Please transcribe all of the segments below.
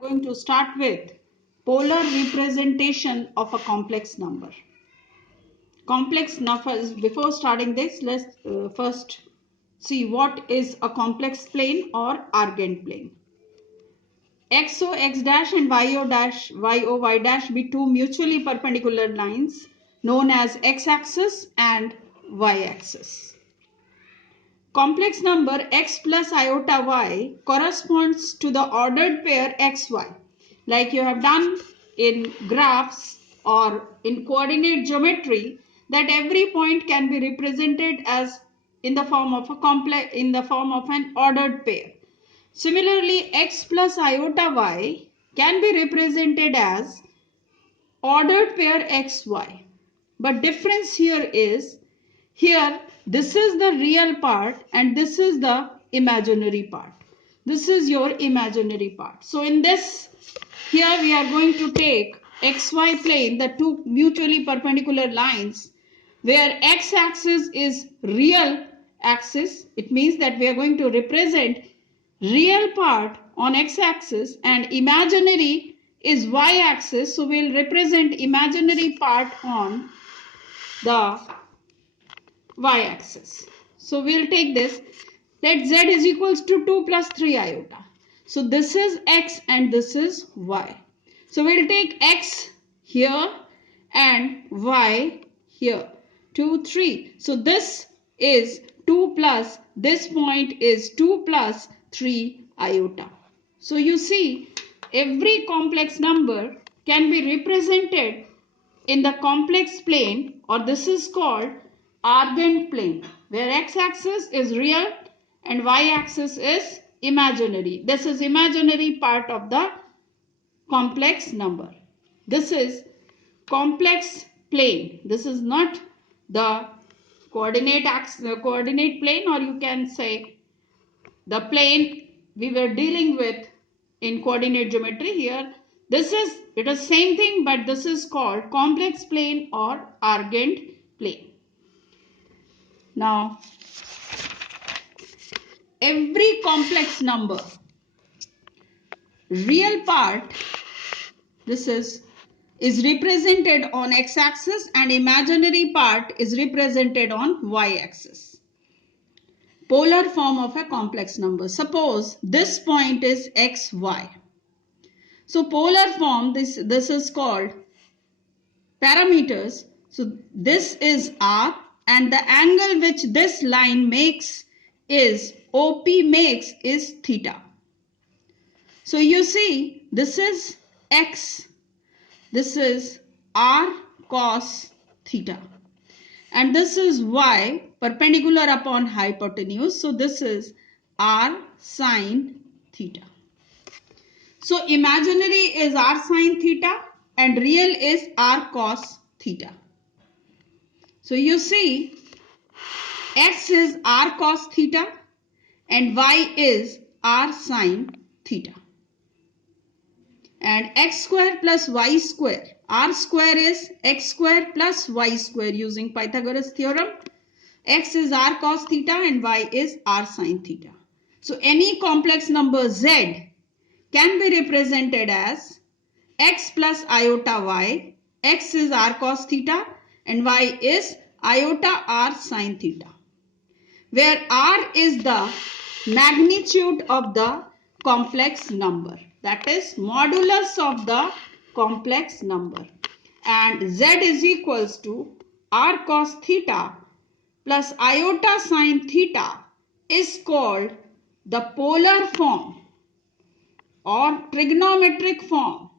Going to start with polar representation of a complex number. Complex numbers. Before starting this, let's first see what is a complex plane or Argand plane. XO x dash and YO dash YO y dash be two mutually perpendicular lines known as x-axis and y-axis. Complex number x plus iota y corresponds to the ordered pair xy, like you have done in graphs or in coordinate geometry, that every point can be represented as in the form of an ordered pair. Similarly, x plus iota y can be represented as ordered pair xy. But difference here is, here this is the real part and this is the imaginary part. This is your imaginary part. So in this, here we are going to take xy plane, the two mutually perpendicular lines, where x-axis is real axis. It means that we are going to represent real part on x-axis and imaginary is y-axis. So we will represent imaginary part on the y-axis. So we'll take this. Let z is equals to 2 plus 3 iota. So this is x and this is y. So we'll take x here and y here. 2, 3. So this is 2 plus, this point is 2 plus 3 iota. So you see, every complex number can be represented in the complex plane, or this is called Argand plane, where x-axis is real and y-axis is imaginary. This is imaginary part of the complex number. This is complex plane. This is not the coordinate plane, or you can say the plane we were dealing with in coordinate geometry. Here it is same thing, but this is called complex plane or Argand plane. Now, every complex number, real part, this is represented on x-axis and imaginary part is represented on y-axis. Polar form of a complex number. Suppose this point is xy. So polar form, this is called parameters. So this is r, and the angle which this line makes is OP makes is theta. So you see, this is x, this is r cos theta, and this is y perpendicular upon hypotenuse. So this is r sin theta. So imaginary is r sin theta and real is r cos theta. So you see, x is r cos theta and y is r sin theta. And x square plus y square, r square is x square plus y square using Pythagoras theorem. X is r cos theta and y is r sin theta. So any complex number z can be represented as x plus iota y. X is r cos theta and y is iota r sin theta, where r is the magnitude of the complex number, that is modulus of the complex number, and z is equals to r cos theta plus iota sin theta is called the polar form or trigonometric form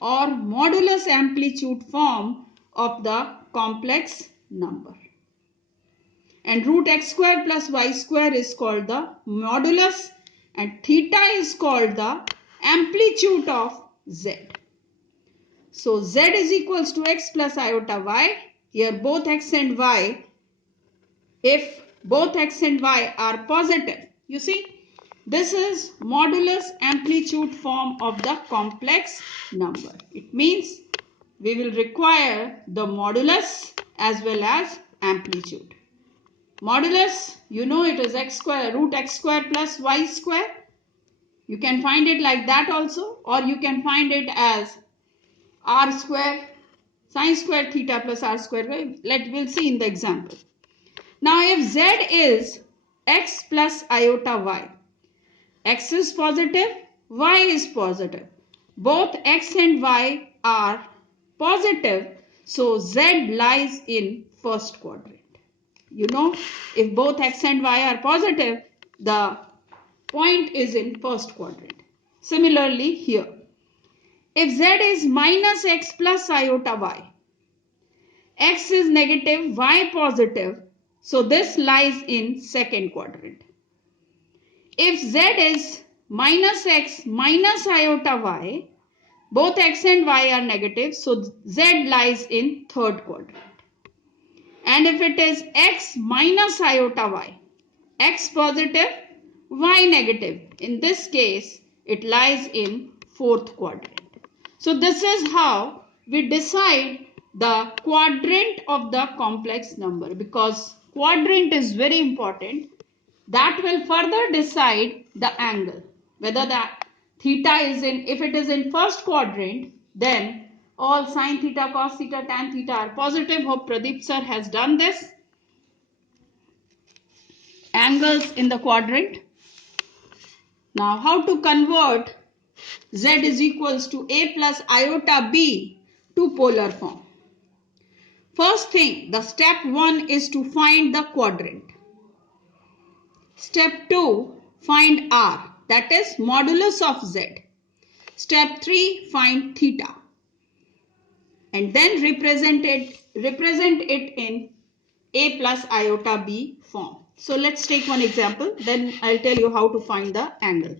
or modulus amplitude form of the complex number. And root x square plus y square is called the modulus, and theta is called the amplitude of z. So z is equals to x plus iota y. Here both x and y, if both x and y are positive, you see, this is modulus amplitude form of the complex number. It means we will require the modulus as well as amplitude. Modulus, you know, it is x square, root x square plus y square. You can find it like that also, or you can find it as r square sine square theta plus r square y. We'll see in the example. Now if z is x plus iota y, x is positive, y is positive. Both x and y are positive, so z lies in first quadrant. You know, if both x and y are positive, the point is in first quadrant. Similarly here, if z is minus x plus iota y, x is negative, y positive, so this lies in second quadrant. If z is minus x minus iota y, both x and y are negative, so z lies in third quadrant. And if it is x minus iota y, x positive, y negative, in this case it lies in fourth quadrant. So this is how we decide the quadrant of the complex number, because quadrant is very important. That will further decide the angle. Whether the theta is in, if it is in first quadrant, then all sine theta, cos theta, tan theta are positive. Hope Pradeep sir has done this. Angles in the quadrant. Now how to convert z is equals to a plus iota b to polar form. First thing, the step 1 is to find the quadrant. Step 2, find r, that is modulus of z. Step 3, find theta. And then represent it in a plus iota b form. So let's take one example, then I'll tell you how to find the angle.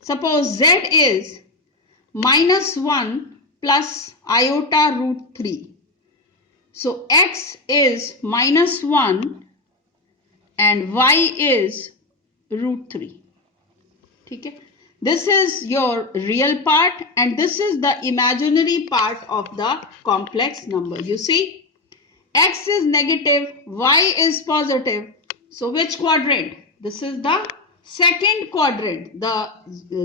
Suppose z is minus 1 plus iota root 3. So x is minus 1 and y is root 3. Okay? This is your real part and this is the imaginary part of the complex number. You see, x is negative, y is positive. So which quadrant? This is the second quadrant. The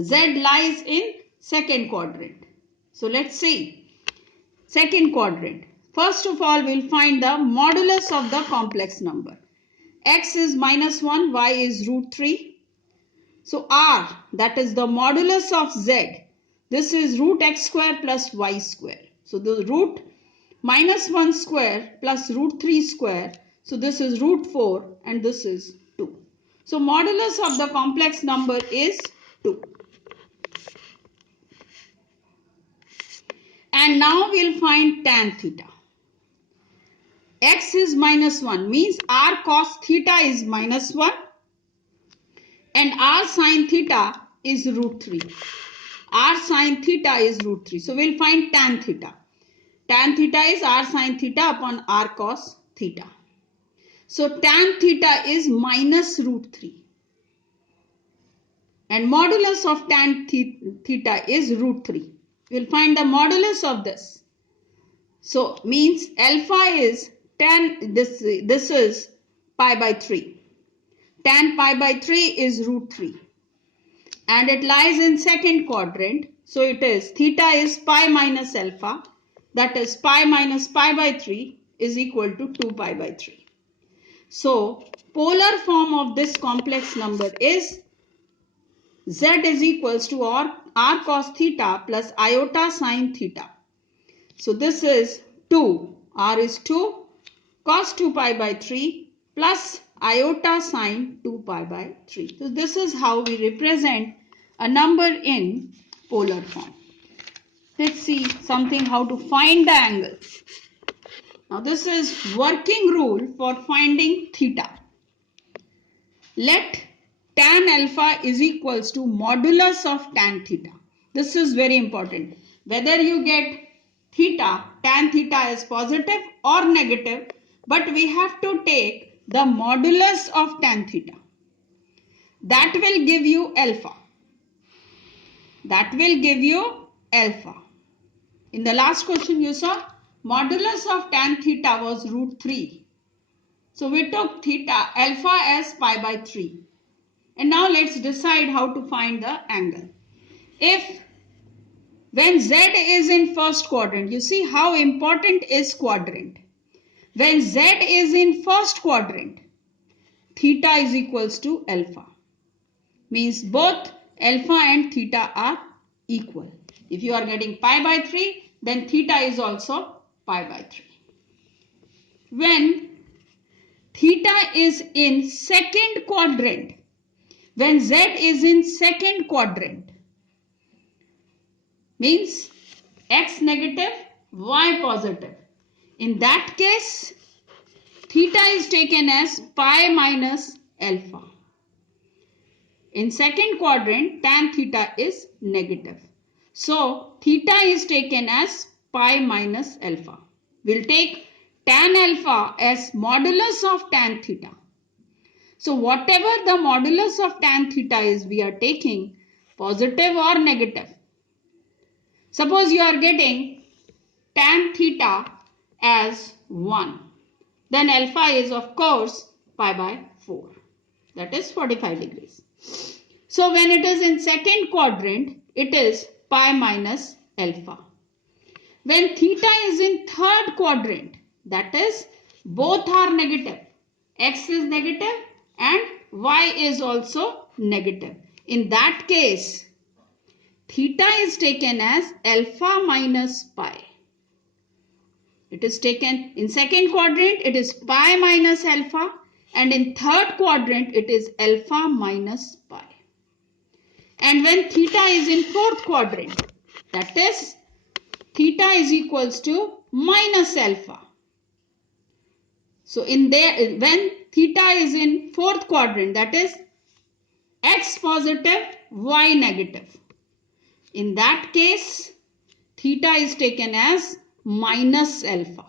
z lies in second quadrant. So let's see. Second quadrant. First of all, we'll find the modulus of the complex number. X is minus 1, y is root 3. So r, that is the modulus of z. This is root x square plus y square. So the root minus 1 square plus root 3 square. So this is root 4 and this is 2. So modulus of the complex number is 2. And now we'll find tan theta. X is minus 1 means r cos theta is minus 1 and r sin theta is root 3. R sin theta is root 3. So we'll find tan theta. Tan theta is r sin theta upon r cos theta. So tan theta is minus root 3. And modulus of tan theta is root 3. We'll find the modulus of this. So means alpha is tan, this is pi by 3. Tan pi by 3 is root 3. And it lies in second quadrant. So it is theta is pi minus alpha. That is pi minus pi by 3 is equal to 2 pi by 3. So polar form of this complex number is z is equals to r cos theta plus iota sin theta. So this is 2. R is 2 cos 2 pi by 3 plus iota sin 2 pi by 3. So this is how we represent a number in polar form. Let's see something how to find the angle. Now this is working rule for finding theta. Let tan alpha is equals to modulus of tan theta. This is very important. Whether you get theta, tan theta is positive or negative, but we have to take the modulus of tan theta. That will give you alpha. That will give you alpha. In the last question you saw modulus of tan theta was root 3. So we took theta alpha as pi by 3. And now let's decide how to find the angle. When Z is in first quadrant, you see how important is quadrant. When Z is in first quadrant, theta is equals to alpha. Means both alpha and theta are equal. If you are getting pi by 3, then theta is also pi by 3. When theta is in second quadrant, when Z is in second quadrant, means x negative, y positive. In that case, theta is taken as pi minus alpha. In second quadrant, tan theta is negative. So, theta is taken as pi minus alpha. We'll take tan alpha as modulus of tan theta. So, whatever the modulus of tan theta is, we are taking positive or negative. Suppose you are getting tan theta as 1. Then alpha is of course pi by 4. That is 45 degrees. So when it is in second quadrant, it is pi minus alpha. When theta is in third quadrant, that is both are negative. X is negative and y is also negative. In that case, theta is taken as alpha minus pi. It is taken in second quadrant, it is pi minus alpha, and in third quadrant, it is alpha minus pi. And when theta is in fourth quadrant, that is theta is equals to minus alpha. So in there, when theta is in fourth quadrant, that is x positive, y negative. In that case, theta is taken as minus alpha.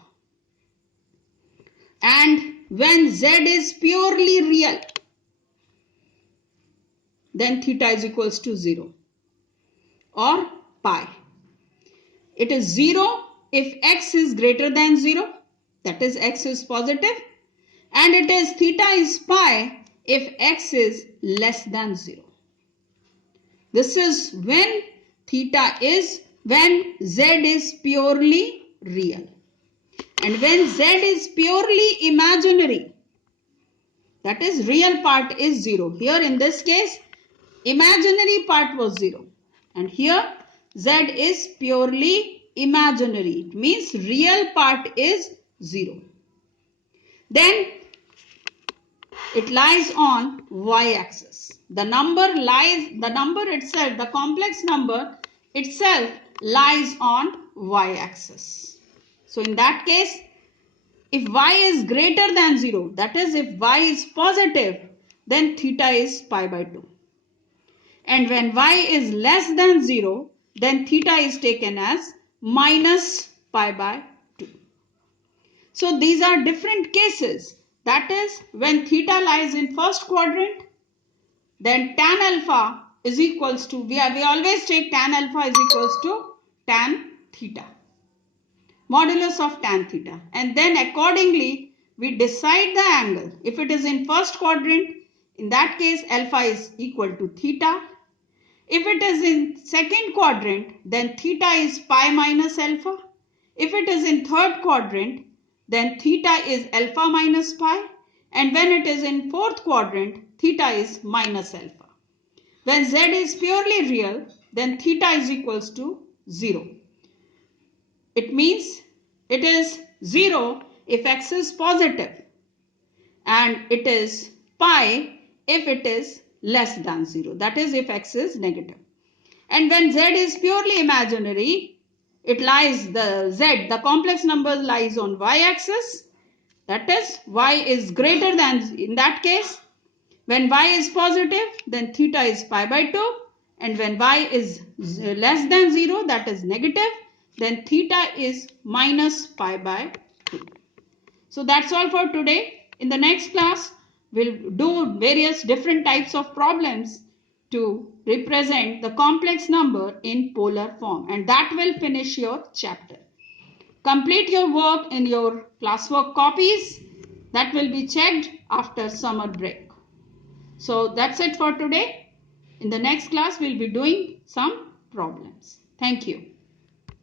And when z is purely real, then theta is equals to 0 or pi. It is 0 if x is greater than 0, that is x is positive, and it is theta is pi if x is less than 0. This is when when z is purely real. And when z is purely imaginary, that is real part is 0. Here in this case, imaginary part was 0. And here z is purely imaginary. It means real part is 0. Then it lies on y-axis. The number itself, the complex number itself lies on y-axis. So in that case, if y is greater than 0, that is if y is positive, then theta is pi by 2. And when y is less than 0, then theta is taken as minus pi by 2. So these are different cases. That is when theta lies in first quadrant, then tan alpha is equals to, we always take tan alpha is equals to tan theta, modulus of tan theta. And then accordingly, we decide the angle. If it is in first quadrant, in that case, alpha is equal to theta. If it is in second quadrant, then theta is pi minus alpha. If it is in third quadrant, then theta is alpha minus pi. And when it is in fourth quadrant, theta is minus alpha. When z is purely real, then theta is equals to 0. It means it is 0 if x is positive and it is pi if it is less than 0. That is if x is negative. And when z is purely imaginary, the complex number lies on y-axis. That is y is greater than, in that case, when y is positive, then theta is pi by 2. And when y is less than 0, that is negative, then theta is minus pi by 2. So that's all for today. In the next class, we'll do various different types of problems to represent the complex number in polar form, and that will finish your chapter. Complete your work in your classwork copies that will be checked after summer break. So that's it for today. In the next class, we'll be doing some problems. Thank you.